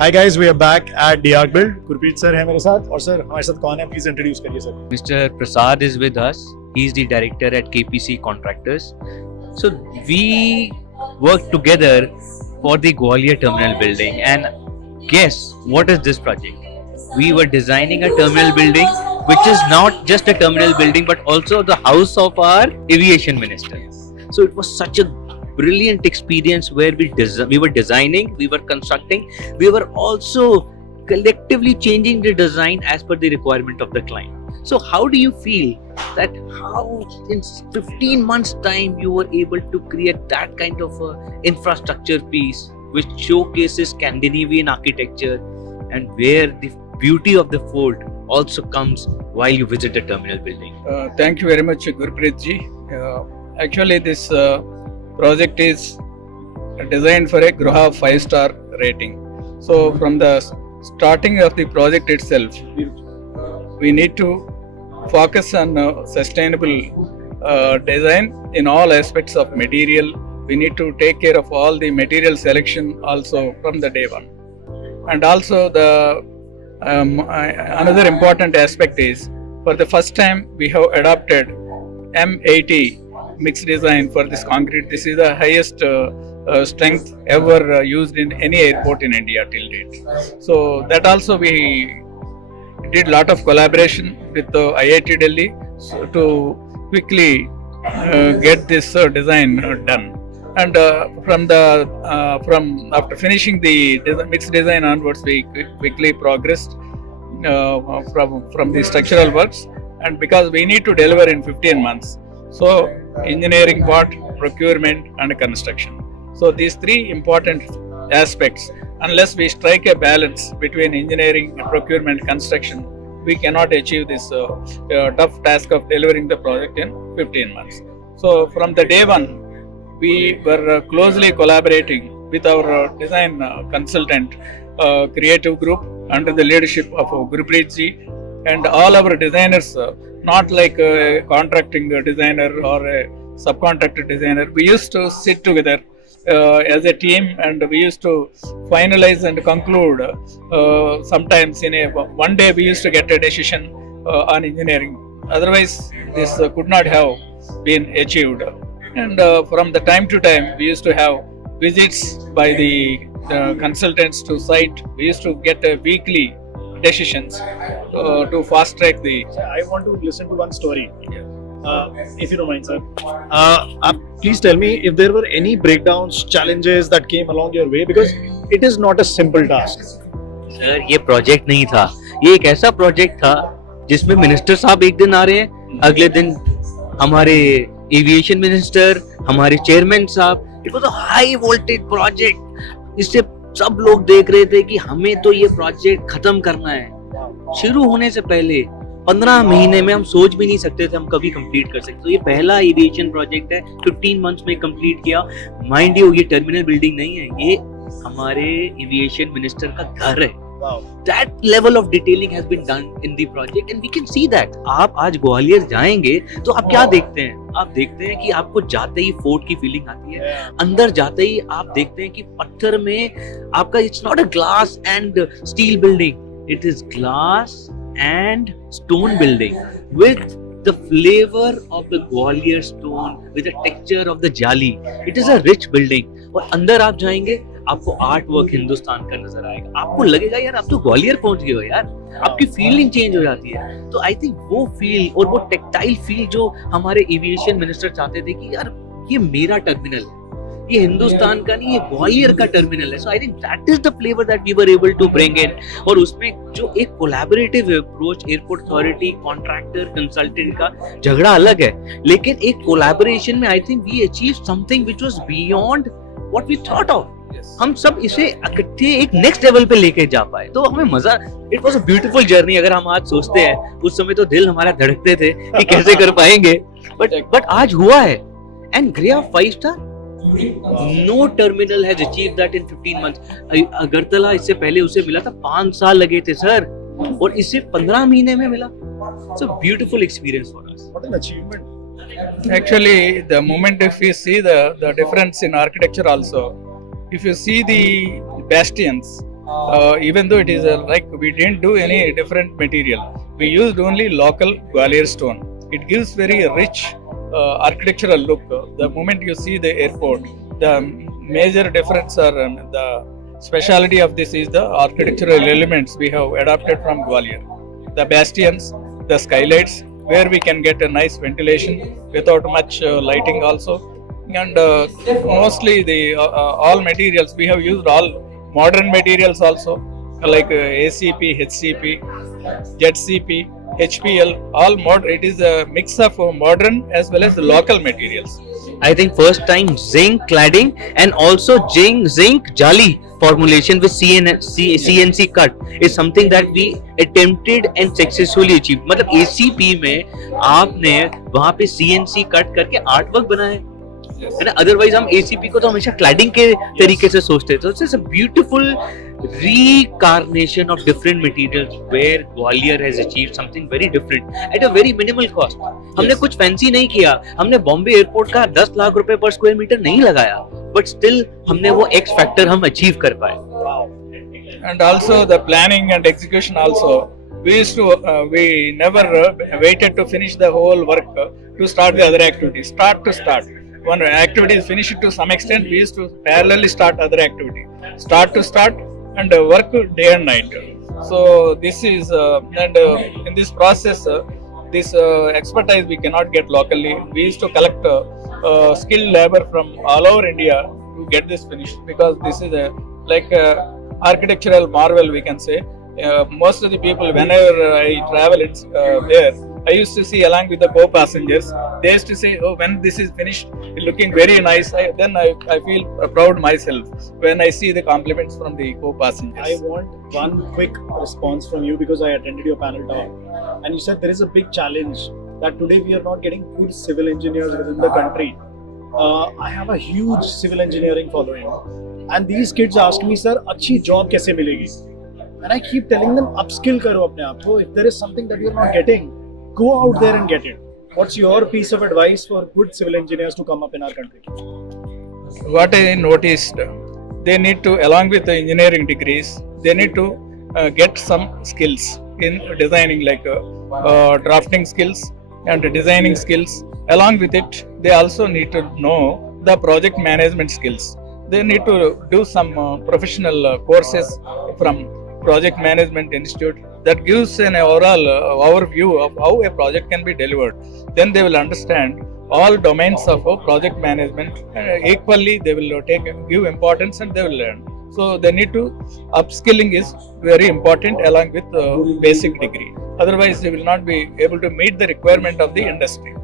Hi guys, we are back at dear build. Gurpreet sir है मेरे साथ, और सर हमारे साथ कौन है, प्लीज इंट्रोड्यूस करिए sir. Mr. Prasad is with us. He's the director at KPC Contractors. So we work together for the Gwalior terminal building. And guess what is this project? We were designing a terminal building which is not just a terminal building but also the house of our aviation minister. So it was such a brilliant experience where we were designing, we were constructing, we were also collectively changing the design as per the requirement of the client. So how do you feel that how in 15 months time you were able to create that kind of a infrastructure piece which showcases Scandinavian architecture and where the beauty of the fort also comes while you visit the terminal building? Thank you very much, Gurpreet ji. Actually, this project is designed for a Gruha 5-star rating. So, from the starting of the project itself, we need to focus on sustainable design in all aspects of material. We need to take care of all the material selection also from the day one. And also, the another important aspect is, for the first time, we have adopted M80 mixed design for this concrete. This is the highest strength ever used in any airport in India till date. So that also we did lot of collaboration with IIT Delhi to quickly get this design done. And from after finishing the mixed design onwards, we quickly progressed from the structural works, and because we need to deliver in 15 months. So engineering part, procurement and construction. So these three important aspects, unless we strike a balance between engineering, procurement, construction, we cannot achieve this tough task of delivering the project in 15 months. So from the day one, we were closely collaborating with our design consultant creative group under the leadership of Gurpreet ji, and all our designers, not like a contracting designer or a subcontractor designer. We used to sit together as a team, and we used to finalize and conclude. Sometimes in one day we used to get a decision on engineering. Otherwise, this could not have been achieved. And from the time to time, we used to have visits by the consultants to site. We used to get weekly decisions to fast track the. I want to listen to one story, if you don't mind, sir. Please tell me if there were any breakdowns, challenges that came along your way, because it is not a simple task. Sir ये project नहीं था, ये एक ऐसा project था जिसमें minister साहब एक दिन आ रहे हैं, अगले दिन हमारे एविएशन मिनिस्टर, हमारे चेयरमैन साहब. It was a high voltage project. इससे सब लोग देख रहे थे कि हमें तो ये प्रोजेक्ट खत्म करना है. शुरू होने से पहले 15 महीने में हम सोच भी नहीं सकते थे हम कभी कंप्लीट कर सकते. तो ये पहला एविएशन प्रोजेक्ट है, 15 मंथ्स में कंप्लीट किया. माइंड यू, ये टर्मिनल बिल्डिंग नहीं है, ये हमारे एविएशन मिनिस्टर का घर है. That level of detailing has been done in the project and we can see that. आप आज ग्वालियर जाएंगे तो आप क्या देखते हैं? आप देखते हैं कि आपको जाते ही फोर्ट की फीलिंग आती है. अंदर जाते ही आप देखते हैं कि पत्थर में आपका it's not a glass and steel building, it is glass and stone building with the flavor of the Gwalior stone, with the texture of the jali. It is a rich building. और अंदर आप जाएंगे, आपको art work Hindustan का नजर आएगा. आपको लगेगा यार आप तो ग्वालियर पहुंच गए हो यार. आपकी फीलिंग चेंज हो जाती है. तो आई थिंक वो फील और वो टेक्टाइल फील जो हमारे एविएशन मिनिस्टर चाहते थे कि यार ये मेरा टर्मिनल है, ये हिंदुस्तान का नहीं, ये ग्वालियर का टर्मिनल है. So I think that is the flavour that we were able to bring in. और उसमें जो एक collaborative approach, airport authority, contractor, consultant का झगड़ा अलग है, लेकिन एक कोलैबोरेशन में I think we achieve something which was beyond what we thought of. हम सब इसे इकट्ठे एक नेक्स्ट लेवल पे लेके जा पाए, तो हमें मजा. It was a beautiful journey. अगर हम आज सोचते हैं, उस समय तो दिल हमारा धड़कते थे कि कैसे कर पाएंगे, बट आज हुआ है. एंड ग्रेया 5-star, no terminal has achieved that in 15 months. Agartala इससे पहले उसे मिला था 5 साल लगे थे सर, और इसे 15 महीने में मिला. It's a beautiful experience for us. What an achievement. Actually, the moment if we see the difference in architecture also, if you see the bastions, Even though it is like we didn't do any different material, we used only local Gwalior stone. It gives very rich architectural look. The moment you see the airport, the major difference or the speciality of this is the architectural elements we have adapted from Gwalior. The bastions, the skylights, where we can get a nice ventilation without much lighting also. And mostly the all materials we have used all modern materials also, like ACP, HCP, ZCP, HPL, all it is a mix of modern as well as the local materials. I think first time zinc cladding and also zinc jali formulation with CNC cut is something that we attempted and successfully achieved. मतलब ACP में आपने वहाँ पे CNC cut करके art work बनाया है ना. Otherwise हम ACP को तो हमेशा क्लैडिंग के तरीके से सोचते थे. So it's a beautiful reincarnation of different materials where Gwalior has achieved something very different at a very minimal cost. हमने कुछ फैंसी नहीं किया, हमने बॉम्बे एयरपोर्ट का 10 लाख रुपए पर स्क्वायर मीटर नहीं लगाया, बट स्टिल हमने वो एक्स फैक्टर हम अचीव कर पाए. And also the planning and execution also, we used to we never waited to finish the whole work to start the other activities. Start to start, one activity is finished to some extent, we used to parallelly start other activity. Start to start and work day and night. So this is and in this process this expertise we cannot get locally. We used to collect skilled labor from all over India to get this finished, because this is a like architectural marvel, we can say. Most of the people, whenever I travel there, I used to see along with the co-passengers, they used to say, oh, when this is finished, it's looking very nice. Then I feel proud myself when I see the compliments from the co-passengers. I want one quick response from you, because I attended your panel talk and you said there is a big challenge that today we are not getting good civil engineers within the country. I have a huge civil engineering following and these kids ask me, sir, अच्छी job कैसे मिलेगी? And I keep telling them, upskill करो अपने आप को. If there is something that you are not getting, go out there and get it. What's your piece of advice for good civil engineers to come up in our country? What I noticed, they need to, along with the engineering degrees, they need to get some skills in designing, like drafting skills and designing skills. Along with it, they also need to know the project management skills. They need to do some professional courses from Project Management Institute that gives an overall overview of how a project can be delivered. Then they will understand all domains of project management. Equally, they will give importance and they will learn. So they need to, upskilling is very important along with basic degree. Otherwise, they will not be able to meet the requirement of the industry.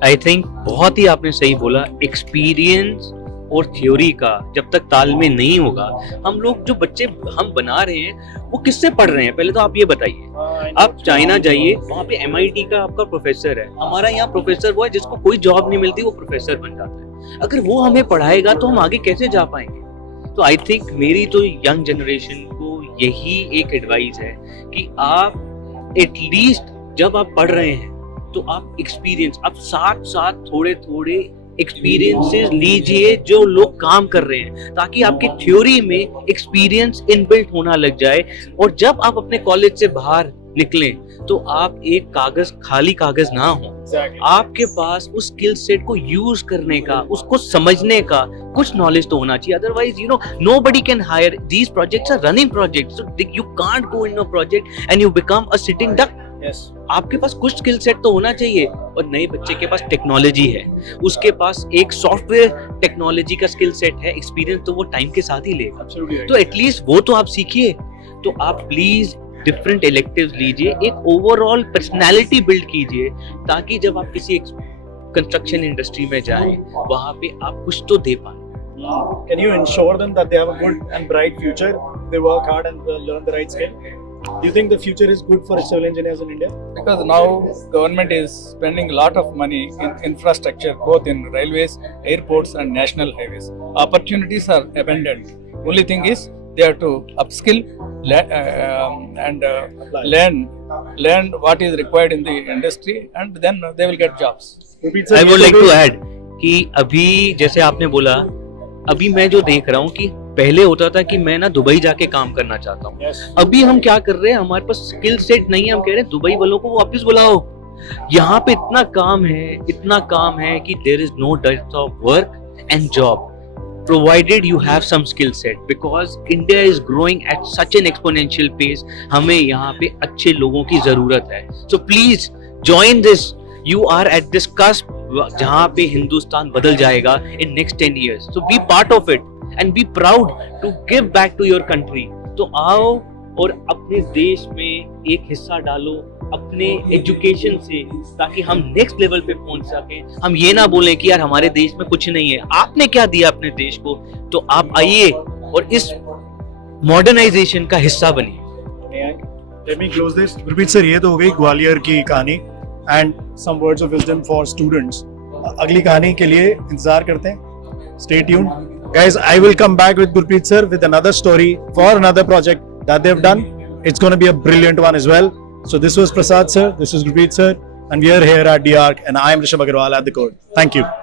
I think बहुत ही आपने सही बोला. Experience और theory का जब तक तालमेल नहीं होगा, हम लोग जो बच्चे हम बना रहे हैं वो किससे पढ़ रहे हैं? पहले तो आप ये बताइए. आप चाइना जाइए, वहाँ पे MIT का आपका प्रोफेसर है. हमारा यहाँ प्रोफेसर वो है जिसको कोई जॉब नहीं मिलती, वो प्रोफेसर बन जाता है. अगर वो हमें पढ़ाएगा तो हम आगे कैसे जा पाएंगे? तो आई थिंक मेरी तो यंग जनरेशन को यही एक एडवाइस है कि आप एटलीस्ट जब आप पढ़ रहे हैं तो आप एक्सपीरियंस, आप साथ साथ थोड़े थोड़े एक्सपीरियंसेस लीजिए जो लोग काम कर रहे हैं, ताकि आपकी थ्योरी में एक्सपीरियंस इनबिल्ट होना लग जाए. और जब आप अपने कॉलेज से बाहर निकलें तो आप एक कागज, खाली कागज ना हो. आपके पास उस स्किल सेट को यूज करने का, उसको समझने का कुछ नॉलेज तो होना चाहिए. Otherwise nobody can hire. These projects are running projects, so you can't go in a project and you become a sitting duck. Yes. आपके पास कुछ स्किल सेट तो होना चाहिए. और नए बच्चे के पास टेक्नोलॉजी है, उसके पास एक सॉफ्टवेयर टेक्नोलॉजी का स्किल सेट है. एक्सपीरियंस तो वो टाइम के साथ ही लेगा. तो एटलीस्ट वो तो आप सीखिए. तो आप प्लीज डिफरेंट इलेक्टिव्स लीजिए, एक ओवरऑल पर्सनालिटी बिल्ड कीजिए, ताकि जब आप किसी कंस्ट्रक्शन इंडस्ट्री में जाएं वहां पे आप कुछ तो दे पाए. Can you ensure them that they have a good and bright future? They work hard and learn the right skill. Do you think the future is good for civil engineers in India? Because now government is spending a lot of money in infrastructure, both in railways, airports and national highways. Opportunities are abundant. Only thing is they have to upskill and learn what is required in the industry, and then they will get jobs. I would like to add कि अभी जैसे आपने बोला, अभी मैं जो देख रहा हूँ कि पहले होता था कि मैं ना दुबई जाके काम करना चाहता हूँ, Yes. अभी हम क्या कर रहे हैं, हमारे पास स्किल सेट नहीं है, हम कह रहे हैं दुबई वालों को वापस बुलाओ। यहाँ पे इतना काम है कि there is no death of work and job provided you have some skill set, because India is growing at such an exponential pace. हमें यहाँ पे अच्छे लोगों की जरूरत है। So please join this. You are at this cusp जहाँ पे हिंदुस्तान बदल जाएगा in next 10 years. So be part of it and be proud to give back to your country. तो आओ और अपने देश में एक हिस्सा डालो अपने एजुकेशन से, ताकि हम नेक्स्ट लेवल पे पहुंच सकें। हम ये ना बोलें कि यार हमारे देश में कुछ नहीं है, आपने क्या दिया अपने देश को, तो आप आइए और इस मॉडर्नाइजेशन का हिस्सा बनिए। Let me close this. Gurpreet sir, ये तो हो गई ग्वालियर की कहानी and some words of wisdom for students. अगली कहानी के लिए इंतजार करते हैं। Stay tuned. Guys, I will come back with Gurpreet sir with another story for another project that they've done. It's going to be a brilliant one as well. So this was Prasad sir, this is Gurpreet sir, and we are here at D-Arc, and I am Rishabh Agarwal at the code. Thank you.